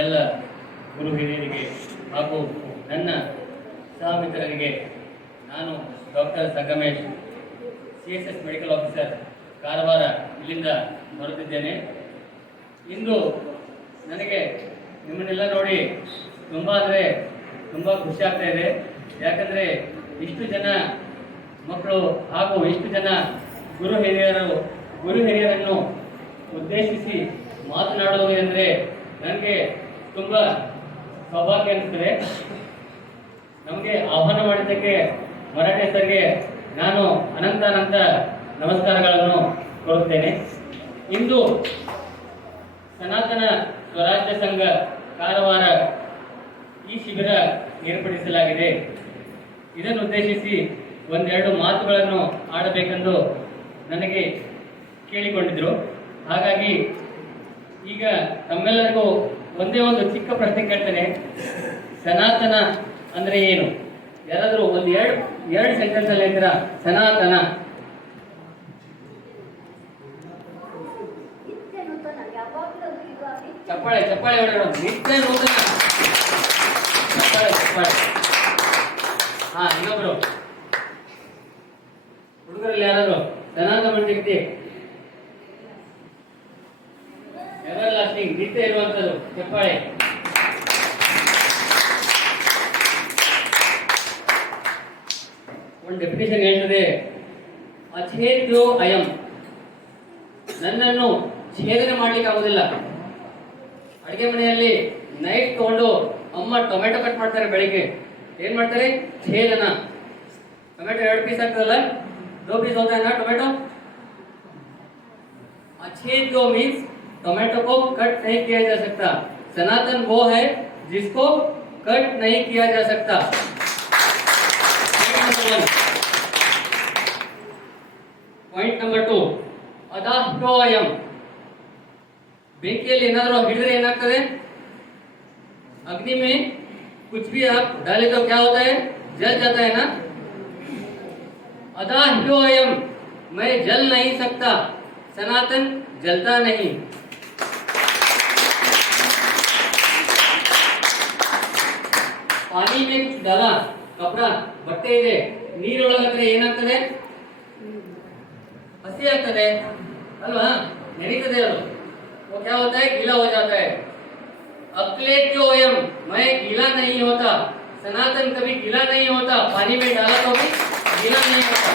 ಎಲ್ಲ ಗುರು ಹಿರಿಯರಿಗೆ ಹಾಗೂ ನನ್ನ ಸಹಮಿತ್ರರಿಗೆ ನಾನು doctor Sangamesh CSS medical officer Karwar ಇಲ್ಲಿಂದ ಬರುತ್ತಿದ್ದೇನೆ. ಇಂದು ನನಗೆ ನಿಮ್ಮನ್ನೆಲ್ಲ ನೋಡಿ ತುಂಬ ಖುಷಿ ಆಗ್ತಾ ಇದೆ. ಯಾಕಂದರೆ ಇಷ್ಟು ಜನ ಮಕ್ಕಳು ಹಾಗೂ ಇಷ್ಟು ಜನ ಗುರು ಹಿರಿಯರನ್ನು ಉದ್ದೇಶಿಸಿ ಮಾತನಾಡುವುದು ಎಂದರೆ ನನಗೆ ತುಂಬ ಸೌಭಾಗ್ಯ ಅನಿಸ್ತದೆ. ನಮಗೆ ಆಹ್ವಾನ ಮಾಡಿದ್ದಕ್ಕೆ ಮರಾಠೆ ಸರ್ಗೆ ನಾನು ಅನಂತ ನಮಸ್ಕಾರಗಳನ್ನು ಕೋರುತ್ತೇನೆ. ಇಂದು ಸನಾತನ ಸ್ವರಾಜ್ಯ ಸಂಘ ಕಾರವಾರ ಈ ಶಿಬಿರ ಏರ್ಪಡಿಸಲಾಗಿದೆ. ಇದನ್ನು ಉದ್ದೇಶಿಸಿ ಒಂದೆರಡು ಮಾತುಗಳನ್ನು ಆಡಬೇಕೆಂದು ನನಗೆ ಕೇಳಿಕೊಂಡಿದ್ರು. ಹಾಗಾಗಿ ಈಗ ತಮ್ಮೆಲ್ಲರಿಗೂ ಒಂದೇ ಒಂದು ಚಿಕ್ಕ ಪ್ರಶ್ನೆ ಕೇಳ್ತೇನೆ. ಸನಾತನ ಅಂದರೆ ಏನು? ಯಾರಾದರೂ ಒಂದು ಎರಡು ಸೆಂಟೆನ್ಸ್ ಅಲ್ಲಿ ಹೇಳ್ತೀರಾ? ಸನಾತನ ಚಪ್ಪಾಳೆ ಹೊಡೆಯೋಣ. ನಿತ್ಯ ನೂತನ. ಚಪ್ಪಾಳೆ. ಇನ್ನೊಬ್ರು ಹುಡುಗರಲ್ಲಿ ಯಾರಾದ್ರು ಸನಾತನ ಮಂಡಿಕ್ತಿ ಎವರ್ ಲಾಸ್ಟಿಂಗ್ ನಿತ್ಯ ಇರುವಂತದ್ದು. ಚಪ್ಪಾಳೆ. ಒಂದು ಡೆಫಿನೇಷನ್ ಹೇಳ್ತದೆ, ಅಛೇದ್ಯೋ ಅಯಂ. ನನ್ನನ್ನು ಛೇದನೆ ಮಾಡ್ಲಿಕ್ಕೆ ಆಗುದಿಲ್ಲ. ಅಡಿಗೆ ಮನೆಯಲ್ಲಿ ನೈಫ್ ತಗೊಂಡು ಅಮ್ಮ ಟೊಮೆಟೊ ಕಟ್ ಮಾಡ್ತಾರೆ. ಬೆಳಿಗ್ಗೆ ಏನ್ ಮಾಡ್ತಾರೆ? ಛೇದನ. ಟೊಮೆಟೊ 2 ಪೀಸ್ ಆಗ್ತದಲ್ಲ, 2 पीस होता है ना टोमेटो. अछेद्यो मीन्स टोमेटो को कट नहीं किया जा सकता. सनातन वो है जिसको कट नहीं किया जा सकता. Point number 2, अदाह्योयम. बेकिಯಲ್ಲಿ ಏನಾದರೂ ಹಿಡಿದ್ರೆ ಏನಾಗ್ತದೆ? अग्नि में कुछ भी आप डाले तो क्या होता है? जल जाता है ना. अदाह्योयम, मैं जल नहीं सकता. सनातन जलता नहीं. पानी में कुछ डाला, कपड़ा ಬಟ್ಟೆ ಇದೆ, ನೀರೊಳಗದ್ರೆ ಏನಾಗ್ತದೆ? ಹಸಿ ಆಗ್ತದೆ ಅಲ್ವಾ? ನೆನೀತದೆ ಅದು. वो क्या होता है? गीला हो जाता है. अक्लेट्योयम, मैं गीला नहीं होता. सनातन कभी गीला नहीं होता. पानी में डाला तो भी गीला नहीं होता.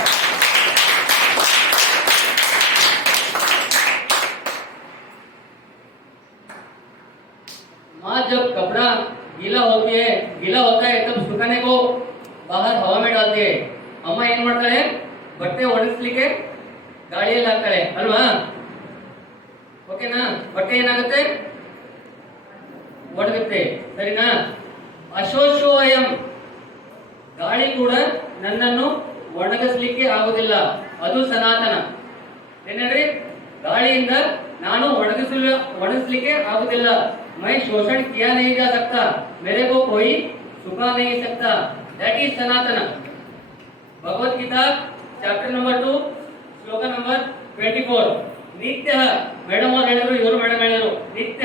माँ जब कपड़ा गीला होता है तब सुखाने को बाहर हवा में डालती है. ಅಮ್ಮ ಏನ್ ಮಾಡ್ತಾಳೆ? ಬಟ್ಟೆ ಒಣಗಿಸ್ಲಿಕ್ಕೆ ಗಾಳಿಯಲ್ಲಿ ಹಾಕ್ತಾಳೆ ಅಲ್ವಾ? ಓಕೆನಾ? ಬಟ್ಟೆ ಏನಾಗುತ್ತೆ? ಒಣಗುತ್ತೆ. ಸರಿನಾ? ಅಶೋಷೋಯಂ, ಗಾಳಿ ಕೂಡ ನನ್ನನ್ನು ಒಣಗಿಸ್ಲಿಕ್ಕೆ ಆಗುದಿಲ್ಲ. ಅದು ಸನಾತನ. ಏನೇನ್ರಿ? ಗಾಳಿಯಿಂದ ನಾನು ಒಣಗಿಸ್ಲಿಕ್ಕೆ ಆಗುದಿಲ್ಲ. मैं शोषण किया नहीं जा सकता. मेरे को कोई सुखा नहीं सकता. That is Sanatan. Bhagavad Gita chapter number 2 श्लोक नंबर 24. नित्य, ಮೇಡಮ್ ಅವರು ಹೇಳಿದ್ರು, ಇವರು ಮೇಡಮ್ ಹೇಳಿದ್ರು, ನಿತ್ಯ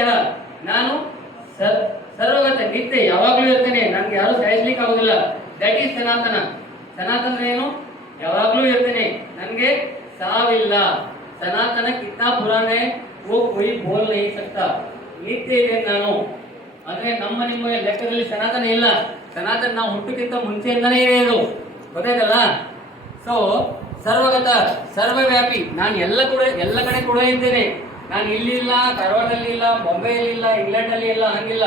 ನಾನು ಸರ್ವಗತ, ನಿತ್ಯ ಯಾವಾಗಲೂ ಇರ್ತೇನೆ. ನನಗೆ ಯಾರು ಸಾಯಿಸ್ಲಿಕ್ಕೆ ಆಗುದಿಲ್ಲ. ದಟ್ ಈಸ್ ಸನಾತನ. ಸನಾತನ ಏನು? ಯಾವಾಗಲೂ ಇರ್ತೇನೆ, ನನಗೆ ಸಾವಿಲ್ಲ. ಸನಾತನ ಕಿತ್ನಾ ಪುರಾಣ वो कोई बोल नहीं सकता. ನಿತ್ಯ ಇದೆ ನಾನು. ಅಂದ್ರೆ ನಿಮ್ಮ ಲೆಕ್ಕದಲ್ಲಿ ಸನಾತನ ಇಲ್ಲ. ಸನಾತನ ನಾವು ಹುಟ್ಟಕ್ಕಿಂತ ಮುಂಚೆಯಿಂದನೇ ಇದೆ. ಇದು ಗೊತ್ತಾಯ್ತಲ್ಲ? ಸೊ ಸರ್ವಗತ, ಸರ್ವವ್ಯಾಪಿ. ನಾನು ಎಲ್ಲ ಕಡೆ ಕೂಡ ಇದ್ದೇನೆ. ನಾನು ಇಲ್ಲಿ ಇಲ್ಲ, ಕಾರವಾರದಲ್ಲಿ ಇಲ್ಲ, ಬಾಂಬೆಯಲ್ಲಿ ಇಲ್ಲ, ಇಂಗ್ಲೆಂಡ್ ಇಲ್ಲ, ಹಂಗಿಲ್ಲ.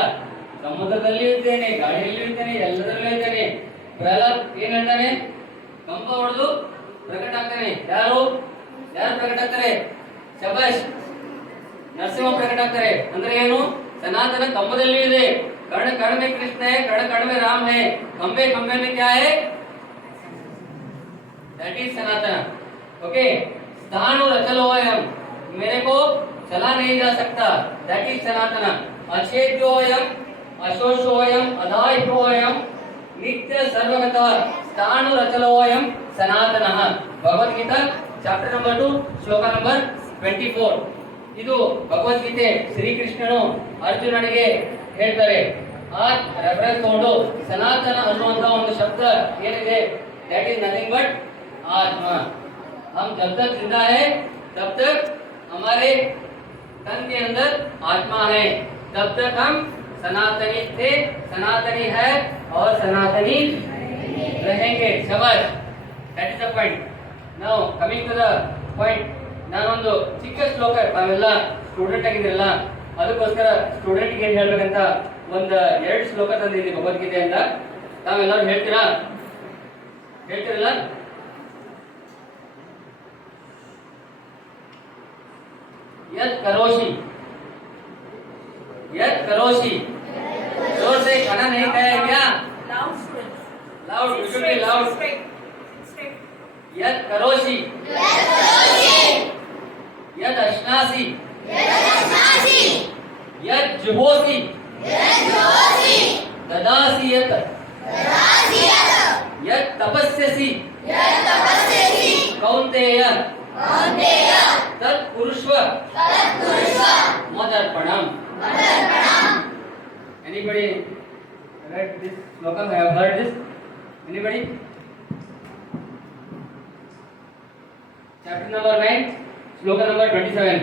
ಸಮುದ್ರದಲ್ಲಿ ಇದ್ದೇನೆ, ಗಾಳಿಯಲ್ಲಿ ಇರ್ತೇನೆ, ಎಲ್ಲದರಲ್ಲೂ ಇದ್ದೇನೆ. ಪ್ರಹ್ಲಾದ್ ಏನ್ ಹೇಳ್ತಾನೆ? ಕಂಬ ಹೊಡೆದು ಪ್ರಕಟ ಆಗ್ತಾನೆ. ಯಾರು ಪ್ರಕಟ ಆಗ್ತಾರೆ? ಶಬಾಷ್, ನರಸಿಂಹ ಪ್ರಕಟ ಆಗ್ತಾರೆ. ಅಂದ್ರೆ ಏನು? ಸನಾತನ ಕಂಬದಲ್ಲಿ ಇದೆ. कण में कृष्ण है, कण में राम है, खंबे में क्या है? That is Sanatan. ओके. स्थाणु रचलोयम, मेरे को चला नहीं जा सकता. दैट इज सनातन. अछेद्योयम, अशोषोयम, अधाह्योयम, नित्य सर्वगत, स्थाणु रचलोयम सनातनः. भगवद्गीता ಚಾಪ್ಟರ್ ನಂಬರ್ 2 ಶ್ಲೋಕ ನಂಬರ್ 24. ಇದು ಭಗವದ್ಗೀತೆ ಶ್ರೀಕೃಷ್ಣನು ಅರ್ಜುನನಿಗೆ ಹೇಳ್ತಾರೆ. ಆ ರೆಫರೆನ್ಸ್ ತಗೊಂಡು ಸನಾತನ ಅನ್ನುವಂತ ಒಂದು ಶಬ್ದ ಏನಿದೆ ದಟ್ ಈಸ್ नथिंग बट आत्मा. हम जब तक जिंदा है तब तक हमारे तन के अंदर आत्मा है, तब तक हम सनातनी थे, सनातनी है और सनातनी रहेंगे. शाबाश. That is the point. Now coming to the point. ನಾನೊಂದು ಚಿಕ್ಕ ಶ್ಲೋಕ, ತಾವೆಲ್ಲ ಸ್ಟೂಡೆಂಟ್ ಆಗಿದ್ರಲ್ಲ, ಅದಕ್ಕೋಸ್ಕರ ಸ್ಟೂಡೆಂಟ್ ಏನ್ ಹೇಳ್ಬೇಕಂತ ಒಂದು 2 ಶ್ಲೋಕ ತಂದಿದ್ದೀನಿ ಭಗವದ್ಗೀತೆಯಿಂದ. ತಾವೆಲ್ಲರೂ ಹೇಳ್ತೀರಾ? ಹೇಳ್ತಿರಲ್ಲ? यत् करोषि, यत् करोषि, जोर से खाना नहीं खाया क्या? Loud students. Loud, you should be loud. यत् करोषि, यत् अश्नासि, यत् जुहोसि, ददासि यत्, यत् तपस्यसि, कौन्तेय तत् कुरुष्व मदर्पणम्. Anybody read this sloka? Have heard this? Anybody? Chapter number 9, sloka number 27.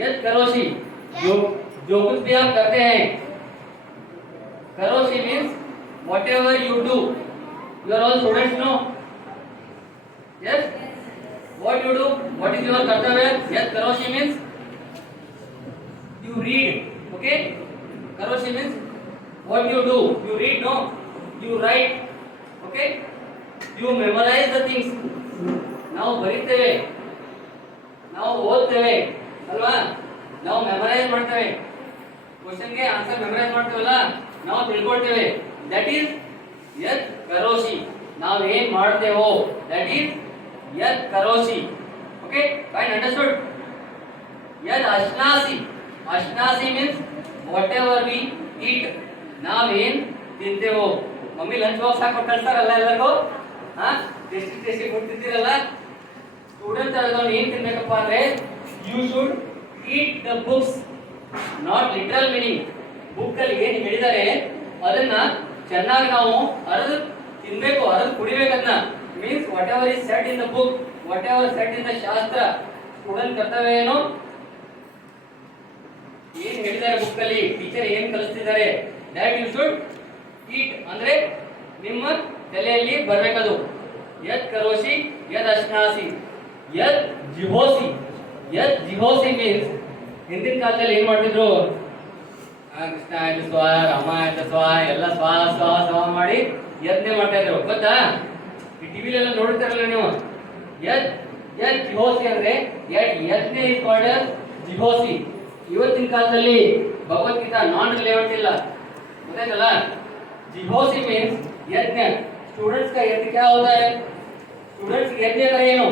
यत् करोषि, जो कुछ भी आप करते हैं, करोषि means whatever you do. You are all students, no? Yes? What you do? What is your kartavya? Yat karoshi means you read. Okay? Karoshi means what you do. You read, no? You write. Okay? You memorize the things. ನಾವು ಬರೀತೇವೆ, ನಾವು ಓದ್ತೇವೆ ಅಲ್ವಾ? ನಾವು memorise ಮಾಡ್ತೇವೆ. ಕ್ವಶನ್ಗೆ answer memorise ಮಾಡ್ತೇವಲ್ಲ, ನಾವು ತಿಳ್ಕೊಳ್ತೇವೆ. That is ಯತ್ ಕರೋಷಿ. ನಾವು ಏನ್ ಮಾಡ್ತೇವೋ ದಟ್ ಈಸ್ यत् करोषि. Okay, fine, understood. यत् अश्नासि, अश्नासि means whatever we eat. Now ಏನ್ ತಿಂತೇವೋ. ಮಮ್ಮಿ ಲಂಚ್ ಬಾಕ್ಸ್ ಹಾಕಿ ಕಳ್ಸ್ತಾರಲ್ಲ ಎಲ್ಲರಿಗೂ. ಟೇಸ್ಟಿ ಟೇಸ್ಟಿ ಫುಡ್ ತಿಂತೀರಲ್ಲ. ಸ್ಟೂಡೆಂಟ್ಸ್ ಅದನ್ನು ಏನ್ ತಿನ್ಬೇಕಪ್ಪ ಅಂದ್ರೆ you should eat the books, not literal meaning. Book ಅಲ್ಲಿ ಏನ್ ಹೇಳಿದ್ದಾರೆ ಅದನ್ನ ಚೆನ್ನಾಗಿ ನಾವು ಅರದು ತಿನ್ಬೇಕು, ಅರದು ಕುಡಿಬೇಕನ್ನ. means whatever is said in the book, whatever said in the shastra, student ಕರ್ತವ್ಯ ಏನು? ಏನ್ ಹೇಳಿದ್ದಾರೆ ಬುಕ್ ಅಲ್ಲಿ, ಟೀಚರ್ ಏನ್ ಕಲಿಸ್ತಿದ್ದಾರೆ, that you should eat ಅಂದ್ರೆ ನಿಮ್ಮ ತಲೆಯಲ್ಲಿ ಬರಬೇಕದು. ಯತ್ ಕರೋಷಿ, ಯತ್ ಅಶ್ನಾಸಿ, ಯತ್ ಜಿಹೋಸಿ. ಯತ್ ಜಿಹೋಸಿ ಮೀನ್ಸ್ ಹಿಂದಿನ ಕಾಲದಲ್ಲಿ ಏನ್ ಮಾಡ್ತಿದ್ರು, ಕೃಷ್ಣ ಆಯ್ತು ಸ್ವ, ರಾಮ ಆಯ್ತು ಸ್ವ, ಎಲ್ಲ ಸ್ವ ಸ್ವ ಸ್ವ ಮಾಡಿ ಯತ್ನೆ ಮಾಡ್ತಾ ಇದ್ರು, ಗೊತ್ತಾ? ಟಿವಿಲೆಲ್ಲ ನೋಡ್ತಾರಲ್ಲ ನೀವು. ಯತ್ ಯತ್ ಜಿಹೋಸಿ ಅಂದ್ರೆ ಯಜ್ಞ ಇಸ್ ಕಾಲ್ಡ್ ಆಸ್ ಜಿಹೋಸಿ. ಇವತ್ತಿನ ಕಾಲದಲ್ಲಿ ಭಗವದ್ಗೀತಾ ನಾನ್ ರಿಲೆವೆಂಟ್ ಇಲ್ಲ, ಗೊತ್ತಾಯ್ತಲ್ಲ? ಜಿಹೋಸಿ मीन्स यज्ञ. स्टूडेंट्स का यज्ञ क्या होता है? स्टूडेंट्स यज्ञ का ಏನು?